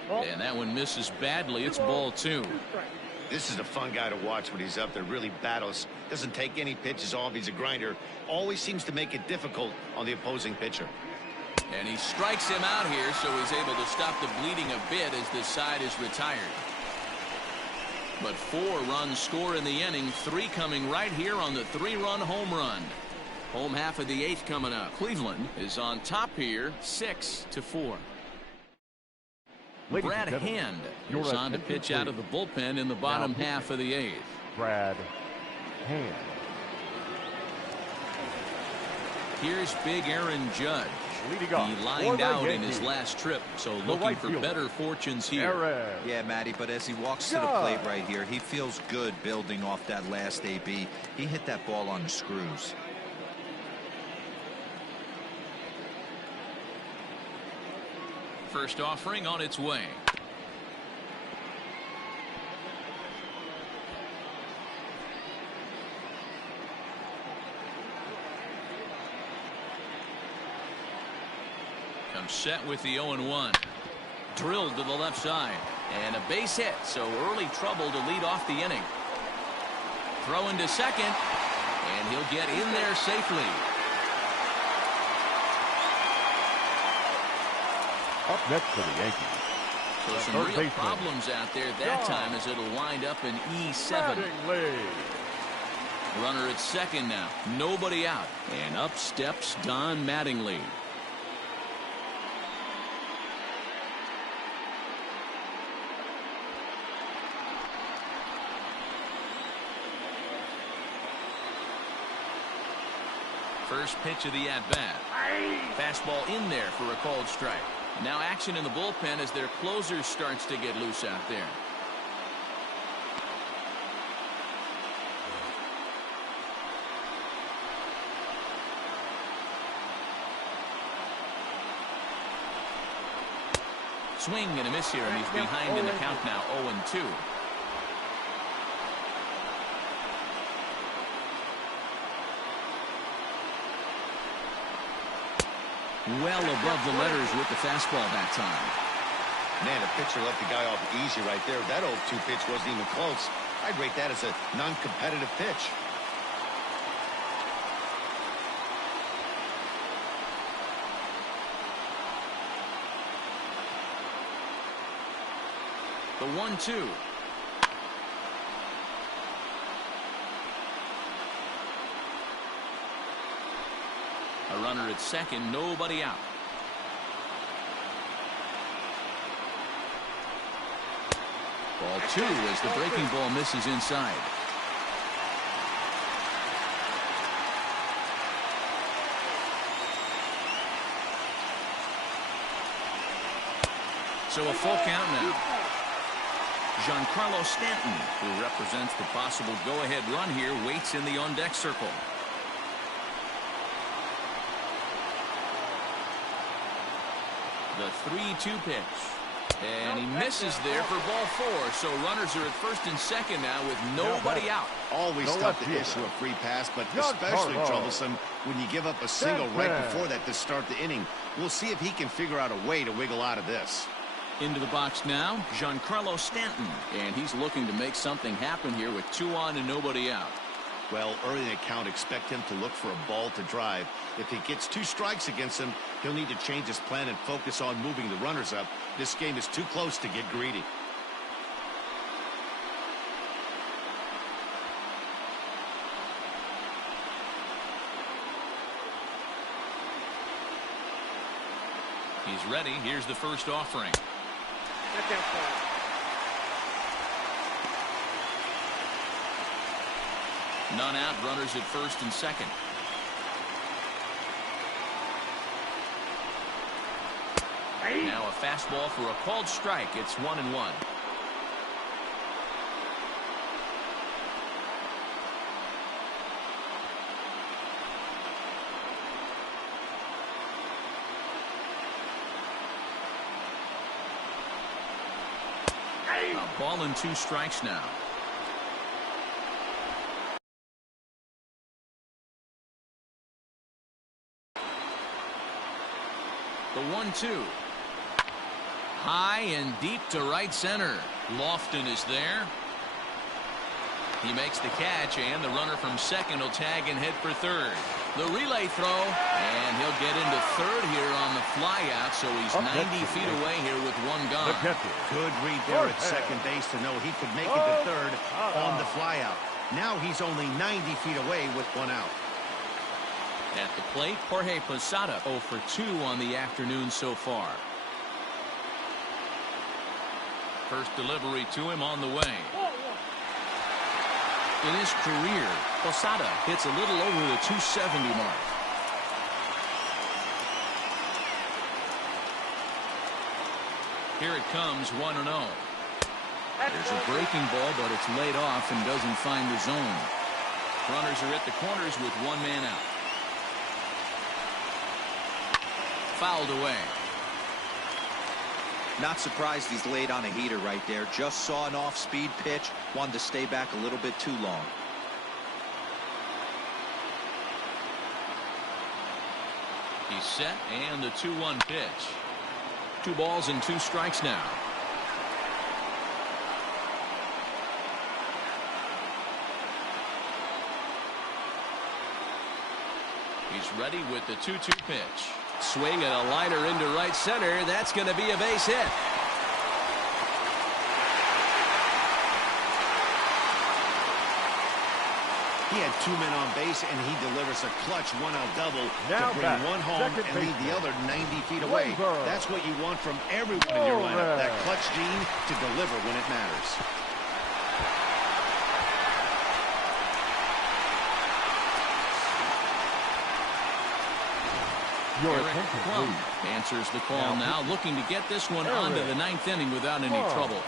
And that one misses badly. It's ball 2. This is a fun guy to watch when he's up there. Really battles. Doesn't take any pitches off. He's a grinder. Always seems to make it difficult on the opposing pitcher. And he strikes him out here, so he's able to stop the bleeding a bit as this side is retired. But 4 runs score in the inning, 3 coming right here on the 3-run home run. Home half of the 8th coming up. Cleveland is on top here, 6-4. Brad Hand is on to pitch out of the bullpen in the bottom half of the 8th. Brad Hand. Here's big Aaron Judge. He lined out in his last trip, so looking for better fortunes here. Yeah, Matty, but as he walks to the plate right here, he feels good building off that last AB. He hit that ball on the screws. First offering on its way. Set with the 0-1. Drilled to the left side. And a base hit, so early trouble to lead off the inning. Throw into second, and he'll get in there safely. Up next for the Yankees. So some real problems out there that time, as it'll wind up in E7. Runner at second now. Nobody out. And up steps Don Mattingly. First pitch of the at-bat. Fastball in there for a called strike. Now action in the bullpen as their closer starts to get loose out there. Swing and a miss here, and he's behind in the count now, 0-2. Well above the letters with the fastball that time. Man, the pitcher let the guy off easy right there. That 0-2 pitch wasn't even close. I'd rate that as a non-competitive pitch. The 1-2. A runner at second, nobody out. Ball 2 as the breaking ball misses inside. So a full count now. Giancarlo Stanton, who represents the possible go-ahead run here, waits in the on-deck circle. The 3-2 pitch. And he misses there for ball 4. So runners are at first and second now with nobody out. Always tough to issue a free pass, but especially troublesome when you give up a single right before that to start the inning. We'll see if he can figure out a way to wiggle out of this. Into the box now, Giancarlo Stanton. And he's looking to make something happen here with 2 on and nobody out. Well, early in the count, expect him to look for a ball to drive. If he gets 2 strikes against him, he'll need to change his plan and focus on moving the runners up. This game is too close to get greedy. He's ready. Here's the first offering. That's outside. None out, runners at first and second. Now a fastball for a called strike. It's 1-1. A ball and 2 strikes now. The 1-2. High and deep to right center. Lofton is there. He makes the catch, and the runner from second will tag and head for third. The relay throw, and he'll get into third here on the flyout, so he's 90 feet away here with 1 gone. Good read there at second base to know he could make it to third on the flyout. Now he's only 90 feet away with 1 out. At the plate, Jorge Posada 0 for 2 on the afternoon so far. First delivery to him on the way. In his career, Posada hits a little over the 270 mark. Here it comes, 1-0. There's a breaking ball, but it's laid off and doesn't find the zone. Runners are at the corners with 1 man out. Fouled away. Not surprised he's laid on a heater right there. Just saw an off-speed pitch. Wanted to stay back a little bit too long. He's set, and the 2-1 pitch. 2 balls and 2 strikes now. He's ready with the 2-2 pitch. Swing and a liner into right center. That's going to be a base hit. He had 2 men on base, and he delivers a clutch one-out double Now to bring back, one home and leave the other 90 feet away. Labor. That's what you want from everyone in your lineup, that clutch gene to deliver when it matters. Your Eric attention, Plum please. answers the call now, looking to get this one onto the 9th inning without any trouble.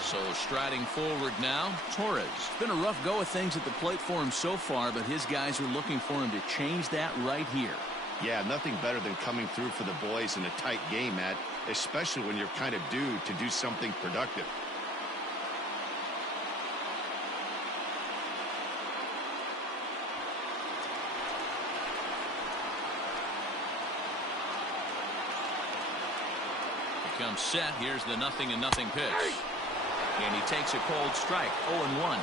So striding forward now, Torres. It's been a rough go of things at the plate for him so far, but his guys are looking for him to change that right here. Yeah, nothing better than coming through for the boys in a tight game, Matt, especially when you're kind of due to do something productive. He comes set. Here's the 0-0 pitch. And he takes a cold strike, 0-1.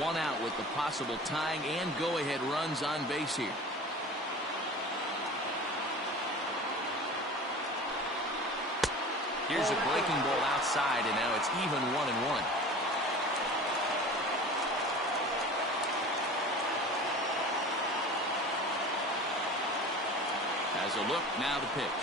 One out with the possible tying and go-ahead runs on base here. Here's a breaking ball outside, and now it's even 1-1. Has a look, now the pitch.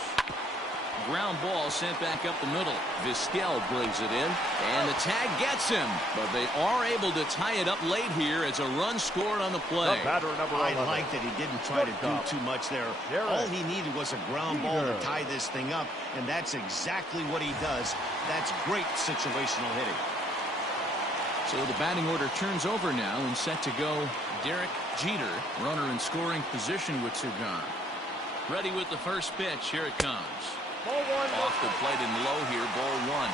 Ground ball sent back up the middle. Vizquel brings it in, and the tag gets him. But they are able to tie it up late here as a run scored on the play. The batter, number 11. I like that he didn't try to do too much there. All he needed was a ground ball to tie this thing up, and that's exactly what he does. That's great situational hitting. So the batting order turns over now, and set to go Derek Jeter, runner in scoring position with two gone. Ready with the first pitch. Here it comes. Ball one. Off the plate and low here, ball one.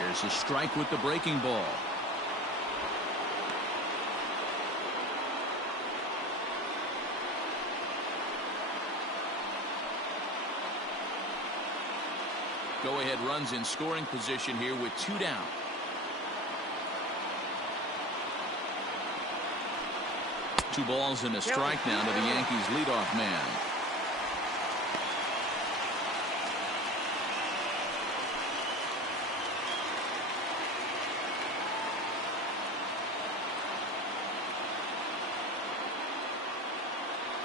Here's a strike with the breaking ball. Go-ahead runs in scoring position here with two down. Two balls and a strike now to the Yankees leadoff man.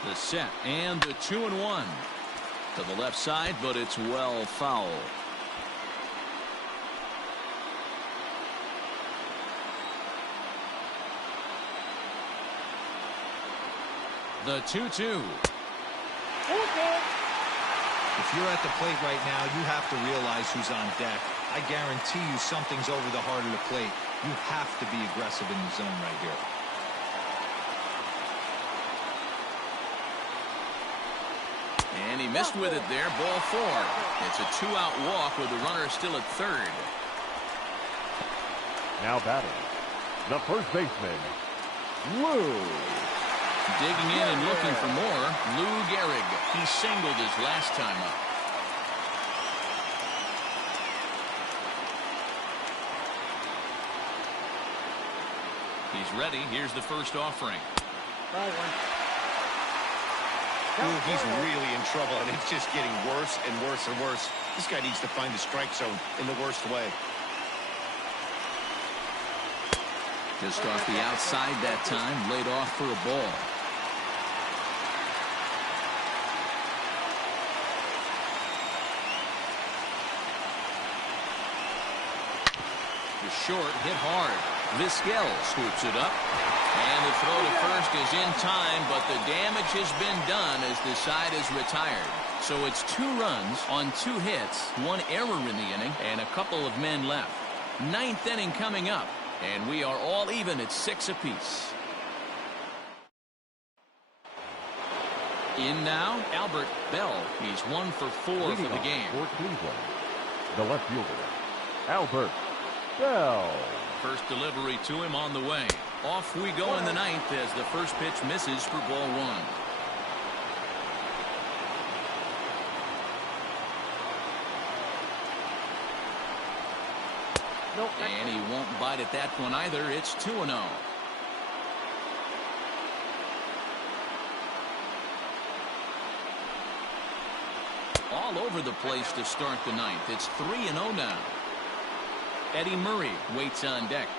The set and the 2-1 to the left side, but it's well foul. The 2-2. If you're at the plate right now, you have to realize who's on deck. I guarantee you something's over the heart of the plate. You have to be aggressive in the zone right here. And he missed with it there. Ball four. It's a two-out walk with the runner still at third. Now batting, the first baseman, Lou. Digging in and looking for more, Lou Gehrig. He singled his last time up. He's ready. Here's the first offering. Ooh, he's really in trouble, and it's just getting worse and worse and worse. This guy needs to find the strike zone in the worst way. Just off the outside that time, laid off for a ball. The short hit hard. Vizquel scoops it up. And the throw to first is in time, but the damage has been done as the side is retired. So it's 2 runs on 2 hits, 1 error in the inning, and a couple of men left. 9th inning coming up, and we are all even at 6 apiece. In now, Albert Bell. He's 1 for 4 for the game. For Cleveland, the left fielder, Albert Bell. First delivery to him on the way. Off we go in the 9th as the first pitch misses for ball 1. Nope. And he won't bite at that one either. It's 2-0. All over the place to start the 9th. It's 3-0 now. Eddie Murray waits on deck.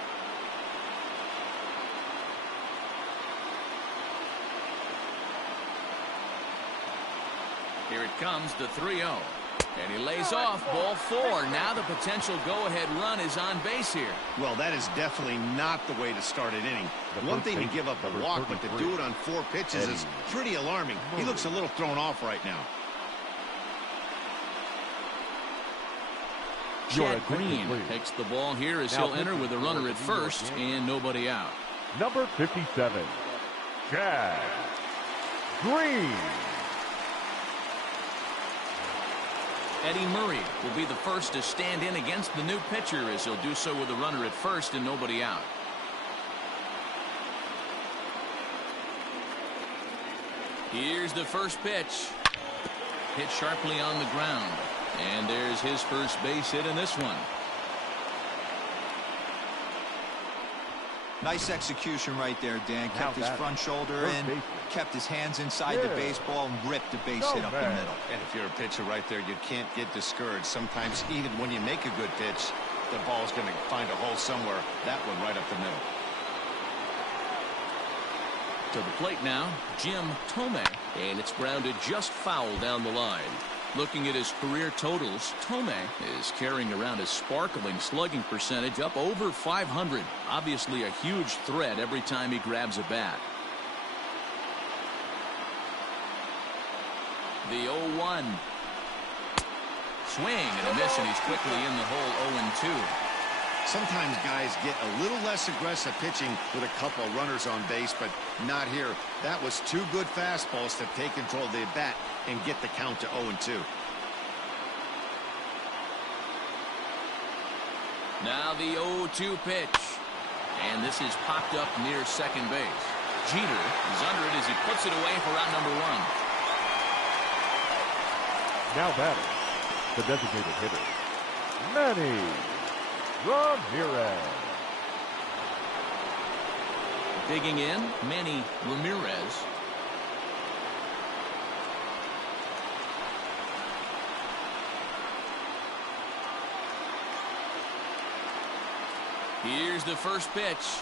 Here it comes, the 3-0. And he lays off, ball 4. Now the potential go-ahead run is on base here. Well, that is definitely not the way to start an inning. One thing to give up a walk, but to do it on 4 pitches is pretty alarming. He looks a little thrown off right now. Chad Green takes the ball here as he'll enter with a runner at first and nobody out. Number 57, Chad Green. Eddie Murray will be the first to stand in against the new pitcher as he'll do so with a runner at first and nobody out. Here's the first pitch. Hit sharply on the ground. And there's his first base hit in this one. Nice execution right there, Dan. Kept his front shoulder in, kept his hands inside the baseball, and ripped the base hit up the middle. And if you're a pitcher right there, you can't get discouraged. Sometimes even when you make a good pitch, the ball's going to find a hole somewhere. That one right up the middle. To the plate now, Jim Thome. And it's grounded just foul down the line. Looking at his career totals, Thome is carrying around a sparkling slugging percentage up over 500. Obviously a huge threat every time he grabs a bat. The 0-1. Swing and a miss, and he's quickly in the hole. 0-2. Sometimes guys get a little less aggressive pitching with a couple of runners on base, but not here. That was 2 good fastballs to take control of the bat and get the count to 0-2. Now the 0-2 pitch. And this is popped up near second base. Jeter is under it as he puts it away for out number 1. Now batting, the designated hitter, Manny Ramirez. Digging in, Manny Ramirez. Here's the first pitch.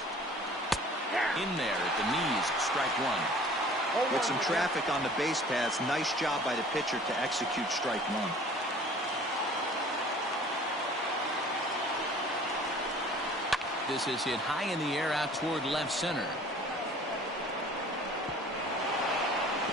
In there at the knees, strike 1. With some traffic on the base paths, nice job by the pitcher to execute strike 1. This is hit high in the air out toward left center.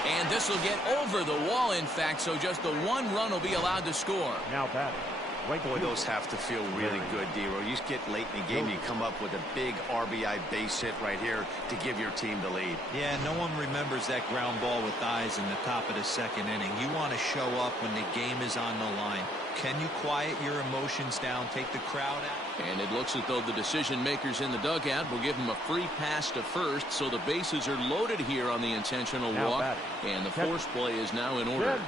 And this will get over the wall, in fact, so just the 1 run will be allowed to score. Now batting. Boy, those have to feel really good, D-Row. You get late in the game, you come up with a big RBI base hit right here to give your team the lead. Yeah, no one remembers that ground ball with eyes in the top of the second inning. You want to show up when the game is on the line. Can you quiet your emotions down, take the crowd out? And it looks as though the decision makers in the dugout will give him a free pass to first, so the bases are loaded here on the intentional walk, and the force play is now in order.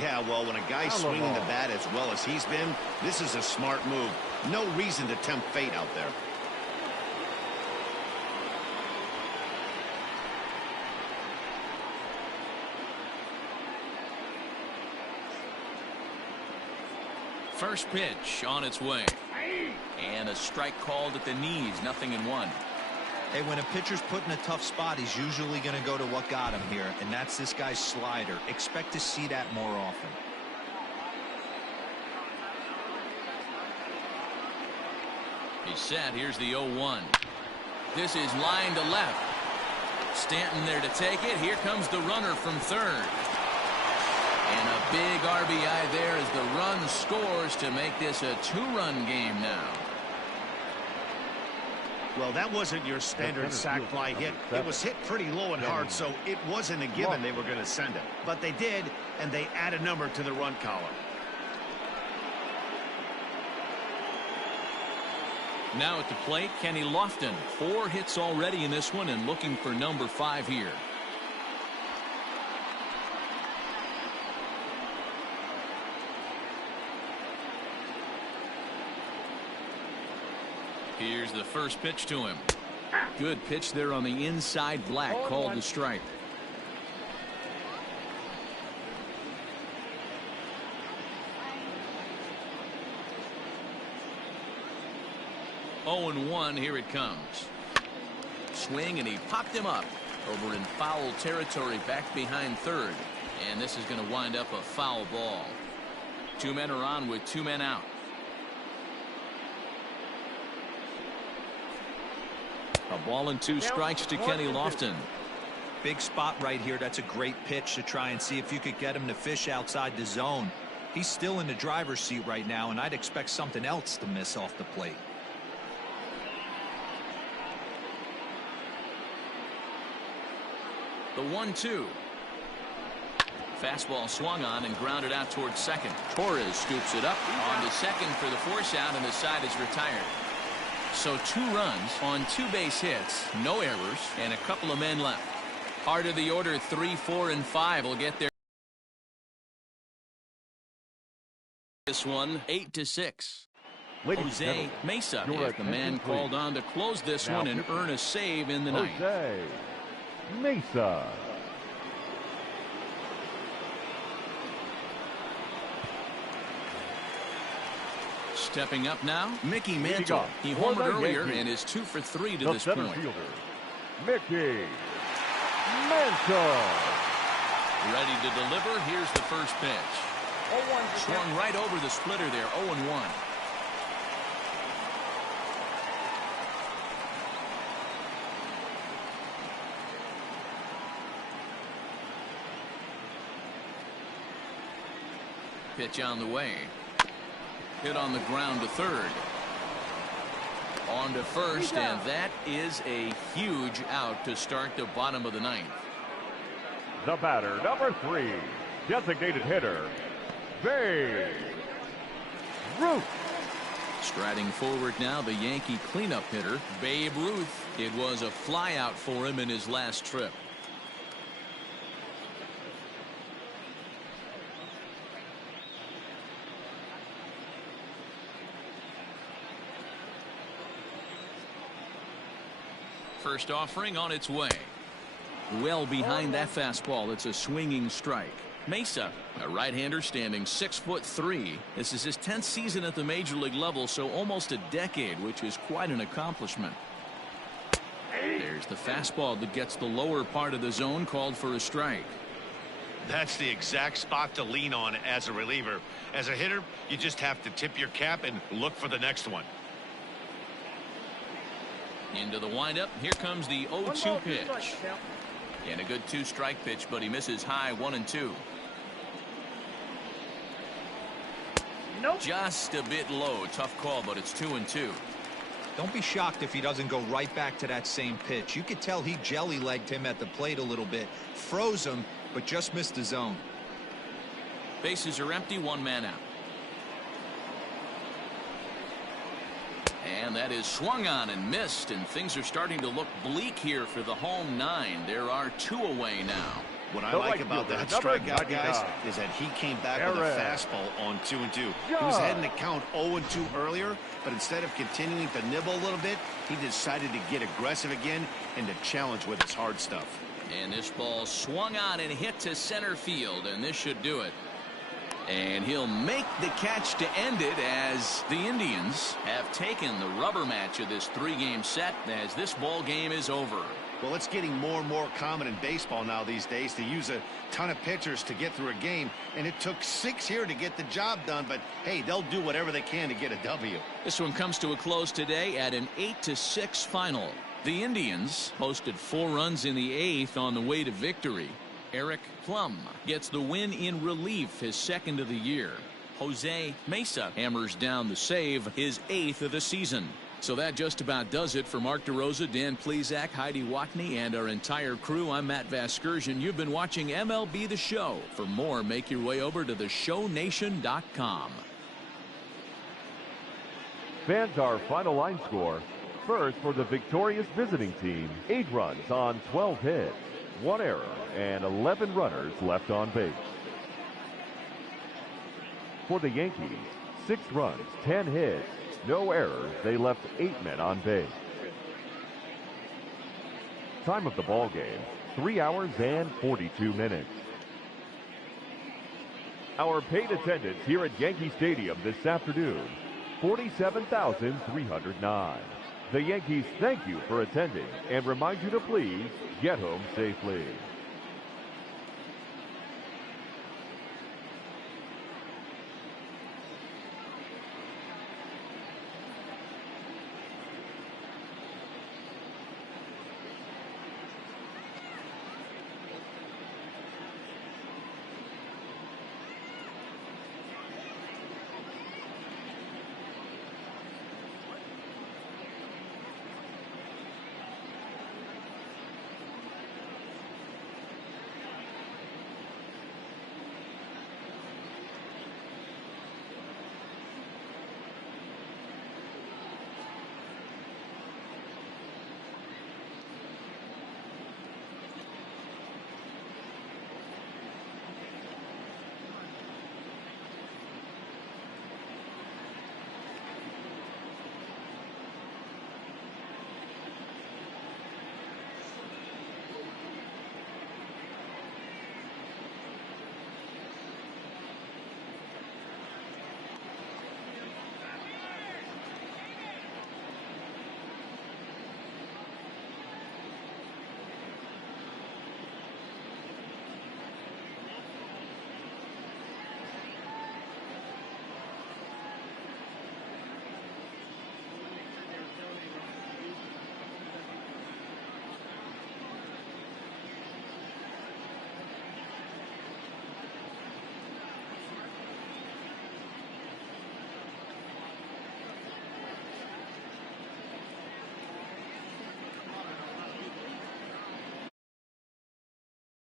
Yeah, well, when a guy's swinging the bat as well as he's been, this is a smart move. No reason to tempt fate out there. First pitch on its way. And a strike called at the knees, 0-1. Hey, when a pitcher's put in a tough spot, he's usually going to go to what got him here, and that's this guy's slider. Expect to see that more often. He's set. Here's the 0-1. This is line to left. Stanton there to take it. Here comes the runner from third. And a big RBI there as the run scores to make this a 2-run game now. Well, that wasn't your standard sac fly hit. It was hit pretty low and hard, so it wasn't a given they were going to send it. But they did, and they add a number to the run column. Now at the plate, Kenny Lofton. 4 hits already in this one and looking for number 5 here. Here's the first pitch to him. Good pitch there on the inside black, called the strike. Oh, and 1, here it comes. Swing, and he popped him up over in foul territory back behind third. And this is going to wind up a foul ball. 2 men are on with 2 men out. A ball and 2 strikes to Kenny Lofton. Big spot right here. That's a great pitch to try and see if you could get him to fish outside the zone. He's still in the driver's seat right now, and I'd expect something else to miss off the plate. The 1-2. Fastball swung on and grounded out towards second. Torres scoops it up on to second for the force out, and the side is retired. So 2 runs on 2 base hits, no errors, and a couple of men left. Heart of the order, 3, 4, and 5 will get there. This one, 8-6. Jose Mesa is the man called on to close this one and earn a save in the ninth. Jose Mesa. Stepping up now, Mickey Mantle. He homered earlier and is 2 for 3 to this point. Fielder, Mickey Mantle. Ready to deliver. Here's the first pitch. Swung right over the splitter there. 0-1. Pitch on the way. Hit on the ground to third. On to first, and that is a huge out to start the bottom of the ninth. The batter, number 3, designated hitter, Babe Ruth. Striding forward now, the Yankee cleanup hitter, Babe Ruth. It was a flyout for him in his last trip. First offering on its way. Well behind that fastball. It's a swinging strike. Mesa, a right-hander standing 6'3". This is his 10th season at the major league level, so almost a decade, which is quite an accomplishment. There's the fastball that gets the lower part of the zone, called for a strike. That's the exact spot to lean on as a reliever. As a hitter, you just have to tip your cap and look for the next one. Into the windup. Here comes the 0-2 pitch. And a good 2-strike pitch, but he misses high. 1-2. Nope. Just a bit low. Tough call, but it's 2-2. Don't be shocked if he doesn't go right back to that same pitch. You could tell he jelly-legged him at the plate a little bit. Froze him, but just missed the zone. Bases are empty. 1 man out. And that is swung on and missed, and things are starting to look bleak here for the home 9. There are 2 away now. What I like about that strikeout, guys, is that he came back with a fastball on 2-2. He was heading to count 0-2 earlier, but instead of continuing to nibble a little bit, he decided to get aggressive again and to challenge with his hard stuff. And this ball swung on and hit to center field, and this should do it. And he'll make the catch to end it, as the Indians have taken the rubber match of this 3-game set as this ball game is over. Well, it's getting more and more common in baseball now these days to use a ton of pitchers to get through a game, and it took 6 here to get the job done, but hey, they'll do whatever they can to get a W. This one comes to a close today at an 8-6 final. The Indians posted 4 runs in the 8th on the way to victory. Eric Plum gets the win in relief, his 2nd of the year. Jose Mesa hammers down the save, his 8th of the season. So that just about does it for Mark DeRosa, Dan Plesac, Heidi Watney, and our entire crew. I'm Matt Vasgersian. You've been watching MLB The Show. For more, make your way over to theshownation.com. Fans, our final line score. First, for the victorious visiting team, 8 runs on 12 hits, 1 error, and 11 runners left on base. For the Yankees, 6 runs, 10 hits, no errors. They left 8 men on base. Time of the ball game, 3 hours and 42 minutes. Our paid attendance here at Yankee Stadium this afternoon, 47,309. The Yankees thank you for attending and remind you to please get home safely.